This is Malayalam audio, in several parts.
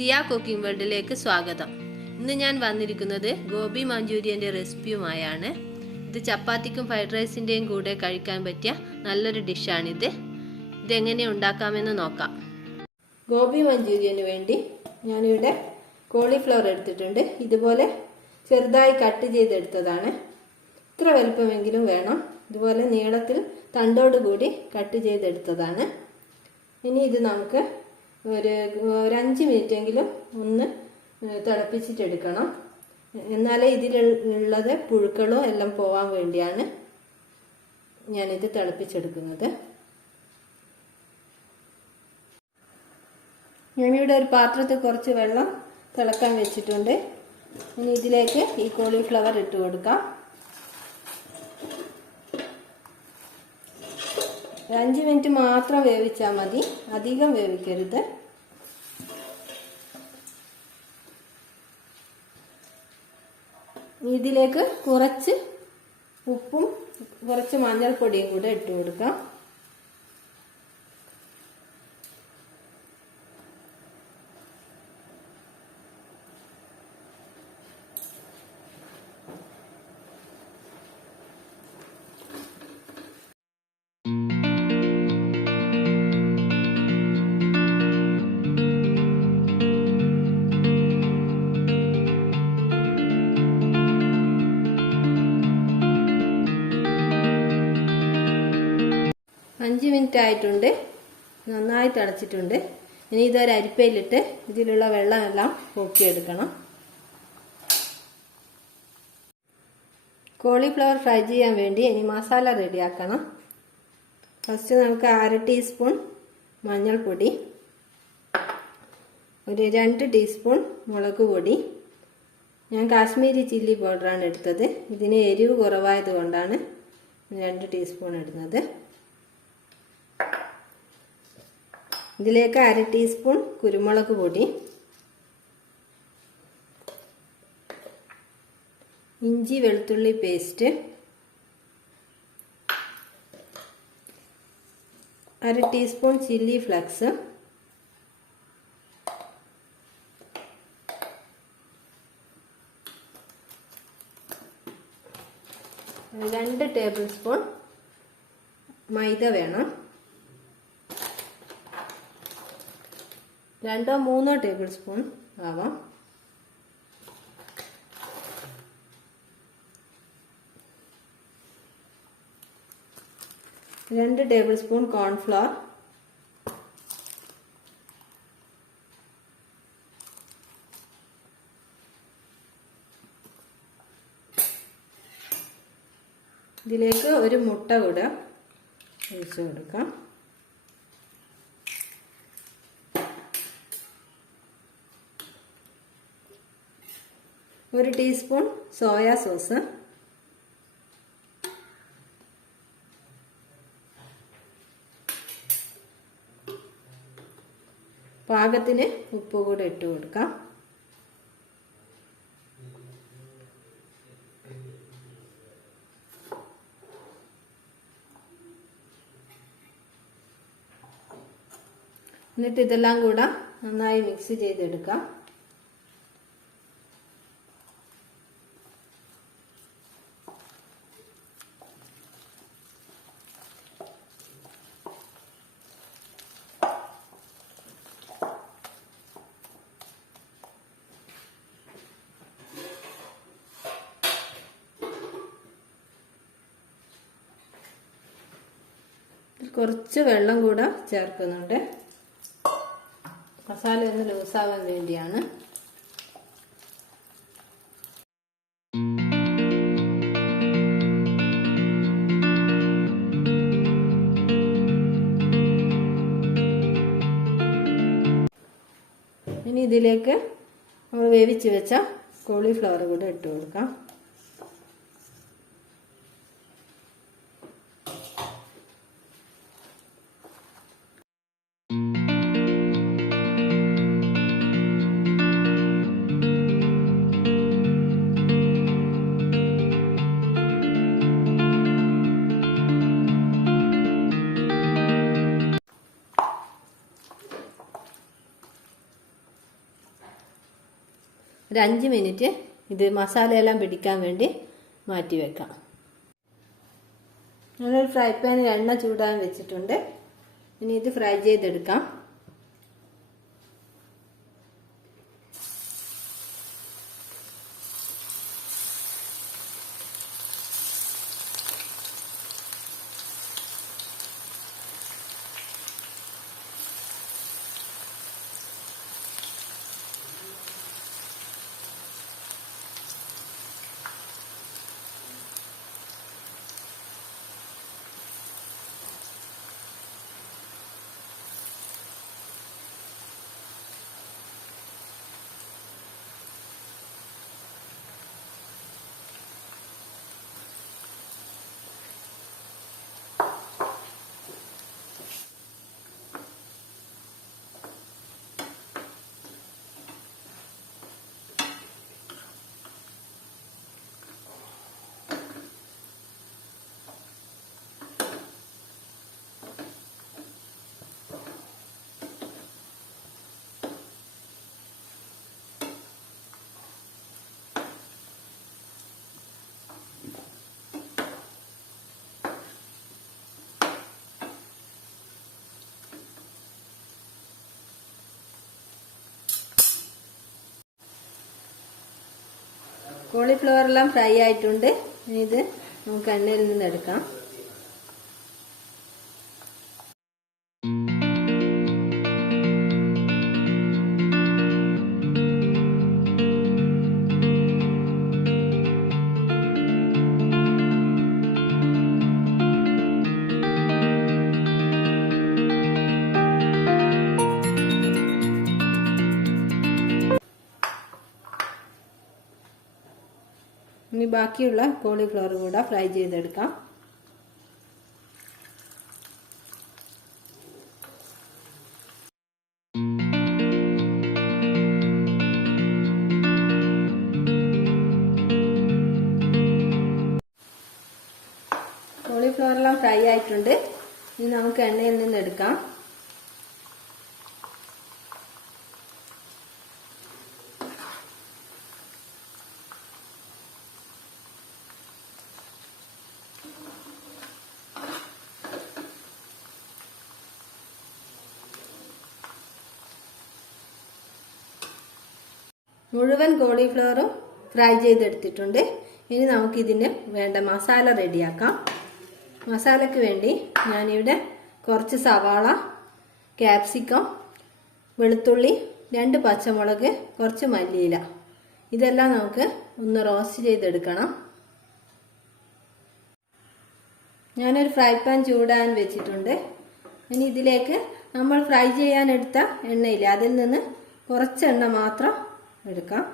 സിയ കുക്കിംഗ് വേൾഡിലേക്ക് സ്വാഗതം. ഇന്ന് ഞാൻ വന്നിരിക്കുന്നത് ഗോബി മഞ്ചൂരിയൻ്റെ റെസിപ്പിയുമായാണ്. ഇത് ചപ്പാത്തിക്കും ഫ്രൈഡ് റൈസിൻ്റെയും കൂടെ കഴിക്കാൻ പറ്റിയ നല്ലൊരു ഡിഷാണിത്. ഇതെങ്ങനെ ഉണ്ടാക്കാമെന്ന് നോക്കാം. ഗോബി മഞ്ചൂരിയന് വേണ്ടി ഞാനിവിടെ കോളിഫ്ലവർ എടുത്തിട്ടുണ്ട്. ഇതുപോലെ ചെറുതായി കട്ട് ചെയ്തെടുത്തതാണ്. ഇത്ര വലുപ്പമെങ്കിലും വേണം. ഇതുപോലെ നീളത്തിൽ തണ്ടോടുകൂടി കട്ട് ചെയ്തെടുത്തതാണ്. ഇനി ഇത് നമുക്ക് ഒരു 5 മിനിറ്റെങ്കിലും ഒന്ന് തിളപ്പിച്ചിട്ടെടുക്കണം. എന്നാലേ ഇതിലുള്ളത് പുഴുക്കളോ എല്ലാം പോവാൻ വേണ്ടിയാണ് ഞാനിത് തിളപ്പിച്ചെടുക്കുന്നത്. ഞാനിവിടെ ഒരു പാത്രത്തിൽ കുറച്ച് വെള്ളം തിളക്കാൻ വെച്ചിട്ടുണ്ട്. ഇനി ഇതിലേക്ക് ഈ കോളിഫ്ലവർ ഇട്ട് കൊടുക്കാം. 5 മിനിറ്റ് മാത്രം വേവിച്ചാൽ മതി, അധികം വേവിക്കരുത്. ഇതിലേക്ക് കുറച്ച് ഉപ്പും കുറച്ച് മഞ്ഞൾപ്പൊടിയും കൂടെ ഇട്ട് കൊടുക്കാം. അഞ്ച് മിനിറ്റ് ആയിട്ടുണ്ട്. നന്നായി തിളച്ചിട്ടുണ്ട്. ഇനി ഇതൊരു അരിപ്പയിലിട്ട് ഇതിലുള്ള വെള്ളമെല്ലാം പോക്കിയെടുക്കണം. കോളിഫ്ലവർ ഫ്രൈ ചെയ്യാൻ വേണ്ടി ഇനി മസാല റെഡിയാക്കണം. ഫസ്റ്റ് നമുക്ക് 1/2 ടീസ്പൂൺ മഞ്ഞൾപ്പൊടി, ഒരു 2 ടീസ്പൂൺ മുളക് പൊടി. ഞാൻ കാശ്മീരി ചില്ലി പൗഡറാണ് എടുത്തത്. ഇതിന് എരിവ് കുറവായത് കൊണ്ടാണ് 2 ടീസ്പൂൺ ഇടുന്നത്. ഇതിലേക്ക് 1/2 ടീസ്പൂൺ കുരുമുളക് പൊടി, ഇഞ്ചി വെളുത്തുള്ളി paste, 1/2 teaspoon chilli flakes, 2 tablespoon maida വേണം, 2-3 ടേബിൾ സ്പൂൺ ആവാം, 2 ടേബിൾ സ്പൂൺ കോൺഫ്ലവർ, ഇതിലേക്ക് ഒരു മുട്ട കൂടെ ഒഴിച്ചു കൊടുക്കാം. ഒരു ടീസ്പൂൺ സോയാ സോസ്, പാകത്തിന് ഉപ്പ് കൂടെ ഇട്ട് കൊടുക്കാം. എന്നിട്ട് ഇതെല്ലാം കൂടെ നന്നായി മിക്സ് ചെയ്തെടുക്കാം. കുറച്ച് വെള്ളം കൂടെ ചേർക്കുന്നുണ്ട്. മസാല ഒന്ന് ലൂസാവാൻ വേണ്ടിയാണ്. ഇനി ഇതിലേക്ക് നമ്മൾ വേവിച്ച് വെച്ച കോളിഫ്ലവർ കൂടെ ഇട്ട് കൊടുക്കാം. ഒരു 5 മിനിറ്റ് ഇത് മസാലയെല്ലാം പിടിക്കാൻ വേണ്ടി മാറ്റി വെക്കാം. ഞാനൊരു ഫ്രൈ പാനിൽ എണ്ണ ചൂടാൻ വെച്ചിട്ടുണ്ട്. ഇനി ഇത് ഫ്രൈ ചെയ്തെടുക്കാം. കോളിഫ്ലവർ എല്ലാം ഫ്രൈ ആയിട്ടുണ്ട്. ഇത് നമുക്ക് എണ്ണയിൽ നിന്ന് എടുക്കാം. ഇനി ബാക്കിയുള്ള കോളിഫ്ലവർ കൂടെ ഫ്രൈ ചെയ്തെടുക്കാം. കോളിഫ്ലവർ എല്ലാം ഫ്രൈ ആയിട്ടുണ്ട്. ഇനി നമുക്ക് എണ്ണയിൽ നിന്ന് എടുക്കാം. മുഴുവൻ കോളിഫ്ലവറും ഫ്രൈ ചെയ്തെടുത്തിട്ടുണ്ട്. ഇനി നമുക്കിതിന് വേണ്ട മസാല റെഡിയാക്കാം. മസാലയ്ക്ക് വേണ്ടി ഞാനിവിടെ കുറച്ച് സവാള, ക്യാപ്സിക്കം, വെളുത്തുള്ളി, 2 പച്ചമുളക്, കുറച്ച് മല്ലിയില, ഇതെല്ലാം നമുക്ക് ഒന്ന് റോസ്റ്റ് ചെയ്തെടുക്കണം. ഞാനൊരു ഫ്രൈ പാൻ ചൂടാൻ വെച്ചിട്ടുണ്ട്. ഇനി ഇതിലേക്ക് നമ്മൾ ഫ്രൈ ചെയ്യാനെടുത്ത എണ്ണയില്ല, അതിൽ നിന്ന് കുറച്ച് എണ്ണ മാത്രം എടുക്കാം.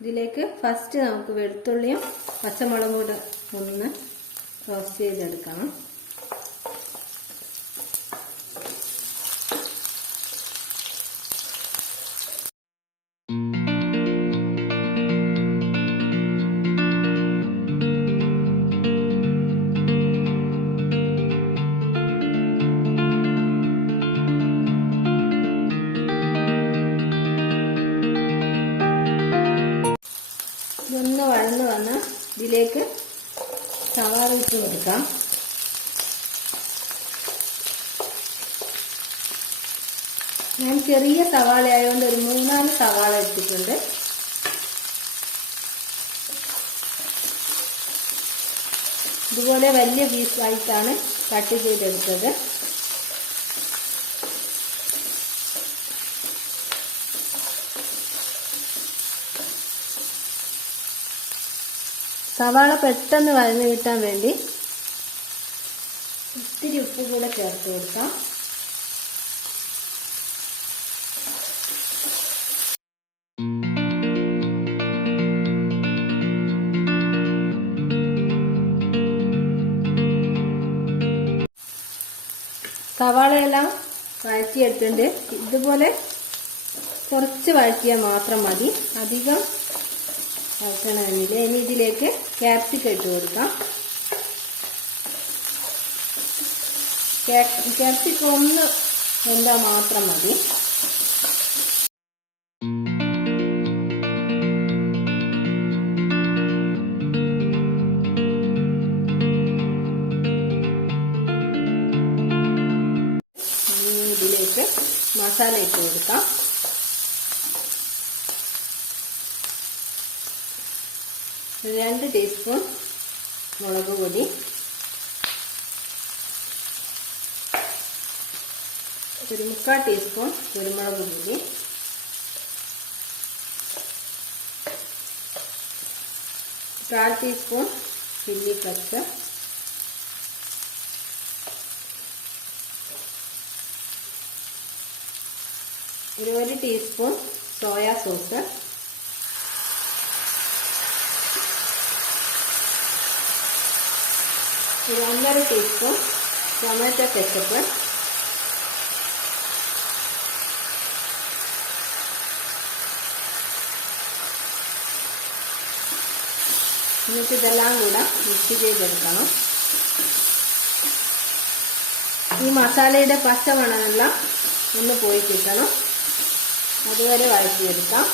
ഇതിലേക്ക് ഫസ്റ്റ് നമുക്ക് വെളുത്തുള്ളിയും പച്ചമുളകും കൂടെ ഒന്ന് റോസ്റ്റ് ചെയ്തെടുക്കണം. ഇതൊന്ന് വഴന്ന് വന്ന് ഇതിലേക്ക് സവാള ഇട്ട് കൊടുക്കാം. ഞാൻ ചെറിയ സവാള ആയതുകൊണ്ട് ഒരു 3-4 സവാള എടുത്തിട്ടുണ്ട്. ഇതുപോലെ വലിയ പീസായിട്ടാണ് കട്ട് ചെയ്തെടുത്തത്. സവാള പെട്ടെന്ന് വഴന്ന് കിട്ടാൻ വേണ്ടി ഇത്തിരി ഉപ്പ് കൂടെ ചേർത്ത് കൊടുക്കാം. സവാളയെല്ലാം വഴറ്റിയെടുത്തിട്ടുണ്ട്. ഇതുപോലെ കുറച്ച് വഴറ്റിയാൽ മാത്രം മതി, അധികം ഇളക്കണ എണ്ണയിൽ ഇനി ഇതിലേക്ക് ക്യാപ്സിക്കം ഇട്ട് കൊടുക്കാം. ക്യാപ്സിക്കം ഒന്ന് വെന്താൽ മാത്രം മതി. ഇതിലേക്ക് മസാല ഇട്ട് കൊടുക്കാം. രണ്ട് ടീസ്പൂൺ മുളക് പൊടി, ഒരു 3/4 ടീസ്പൂൺ കുരുമുളക് പൊടി, കാൽ ടീസ്പൂൺ ചില്ലി ഫ്ലെക്സ്, ഒരു 1 ടീസ്പൂൺ സോയാ സോസ്, ഒരു 1/2 ടീസ്പൂൺ ടൊമാറ്റോ കെച്ചപ്പ്, എന്നിട്ട് ഇതെല്ലാം കൂടെ മിക്സ് ചെയ്തെടുക്കണം. ഈ മസാലയുടെ പച്ചമണമെല്ലാം ഒന്ന് പോയി കിട്ടണം. അതുവരെ വഴറ്റിയെടുക്കാം.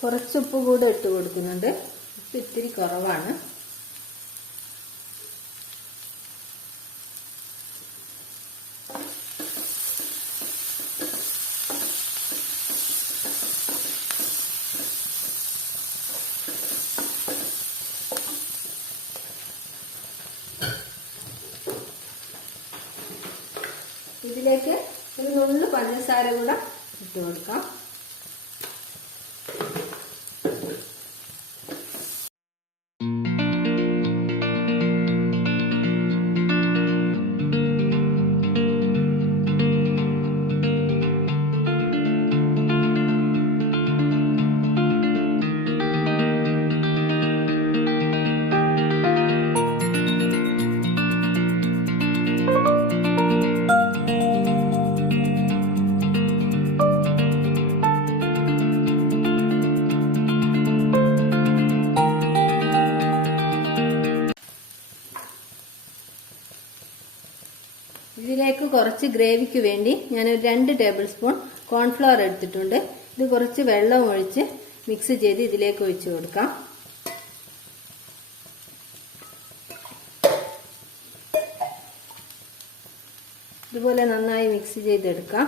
കുറച്ച് ഉപ്പ് കൂടെ ഇട്ട് കൊടുക്കുന്നുണ്ട്. ഉപ്പ് ഇത്തിരി കുറവാണ്. ഇതിലേക്ക് ഒരു നുള്ളു പഞ്ചസാര കൂടെ ഇട്ട് കൊടുക്കാം. ഇതിലേക്ക് കുറച്ച് ഗ്രേവിക്ക് വേണ്ടി ഞാനൊരു 2 ടേബിൾ സ്പൂൺ കോൺഫ്ലവർ എടുത്തിട്ടുണ്ട്. ഇത് കുറച്ച് വെള്ളം ഒഴിച്ച് മിക്സ് ചെയ്ത് ഇതിലേക്ക് ഒഴിച്ചു കൊടുക്കാം. ഇതുപോലെ നന്നായി മിക്സ് ചെയ്തെടുക്കാം.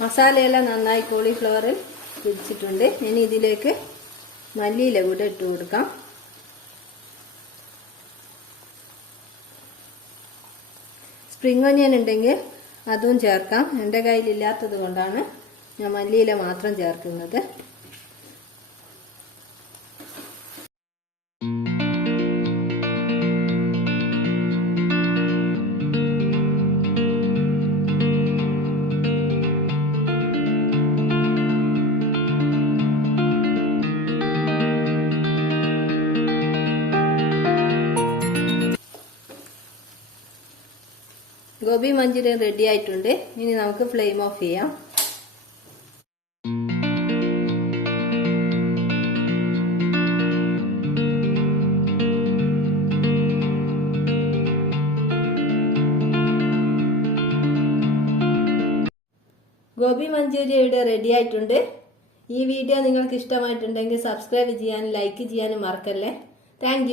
മസാലയെല്ലാം നന്നായി കോളിഫ്ലവറിൽ പിടിച്ചിട്ടുണ്ട്. ഇനി ഇതിലേക്ക് മല്ലിയില കൂടെ ഇട്ട് കൊടുക്കാം. സ്പ്രിംഗ് ഒനിയൻ ഉണ്ടെങ്കിൽ അതും ചേർക്കാം. എൻ്റെ കയ്യിലില്ലാത്തത് കൊണ്ടാണ് ഞാൻ മല്ലിയില മാത്രം ചേർക്കുന്നത്. ഗോബി മഞ്ചൂരിയൻ റെഡി ആയിട്ടുണ്ട്. ഇനി നമുക്ക് ഫ്ലെയിം ഓഫ് ചെയ്യാം. ഗോബി മഞ്ചൂരിയ ഇവിടെ റെഡി ആയിട്ടുണ്ട്. ഈ വീഡിയോ നിങ്ങൾക്ക് ഇഷ്ടമായിട്ടുണ്ടെങ്കിൽ സബ്സ്ക്രൈബ് ചെയ്യാനും ലൈക്ക് ചെയ്യാനും മറക്കല്ലേ. താങ്ക്